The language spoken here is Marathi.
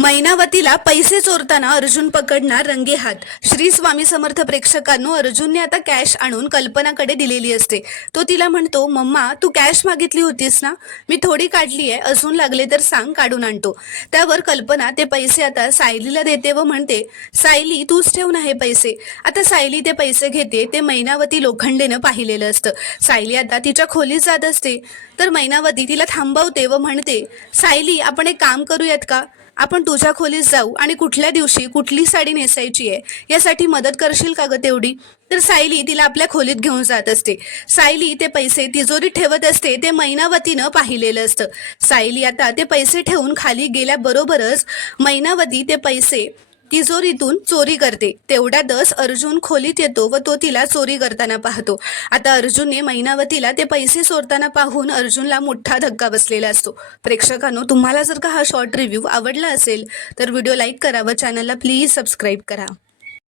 मैनावतीला पैसे चोरताना अर्जुन पकडणार रंगेहात। श्री स्वामी समर्थ प्रेक्षकांनो, अर्जुनने आता कॅश आणून कल्पनाकडे दिलेली असते। तो तिला म्हणतो, मम्मा तू कॅश मागितली होतीस ना, मी थोडी काढली आहे, अजून लागले तर सांग, काढून आणतो। त्यावर कल्पना ते पैसे आता सायलीला देते व म्हणते, सायली तूच ठेव ना हे पैसे। आता सायली ते पैसे घेते। ते मैनावती लोखंडेनं पाहिलेलं असतं। सायली आता तिच्या खोलीत जात असते, तर मैनावती तिला थांबवते व म्हणते, सायली आपण एक काम करूयात का, आपण तुझ्या खोलीत जाऊ आणि कुठल्या दिवशी कुठली साडी नेसायची आहे यासाठी मदत करशील का ग तेवढी। तर सायली तिला आपल्या खोलीत घेऊन जात असते। सायली ते पैसे तिजोरीत ठेवत असते। ते मैनावतीनं पाहिलेलं असतं। सायली आता ते पैसे ठेवून खाली गेल्याबरोबरच मैनावती ते पैसे तिजोरीतून चोरी करते। तेवढ्यातच अर्जुन खोलीत येतो व तो तिला चोरी करताना पाहतो। आता अर्जुनने मैनावतीला ते पैसे चोरताना पाहून अर्जुनला मोठा धक्का बसलेला असतो। प्रेक्षकांनो, तुम्हाला जर का हा शॉर्ट रिव्ह्यू आवडला असेल तर व्हिडिओ लाईक करा व चॅनलला प्लीज सबस्क्राईब करा।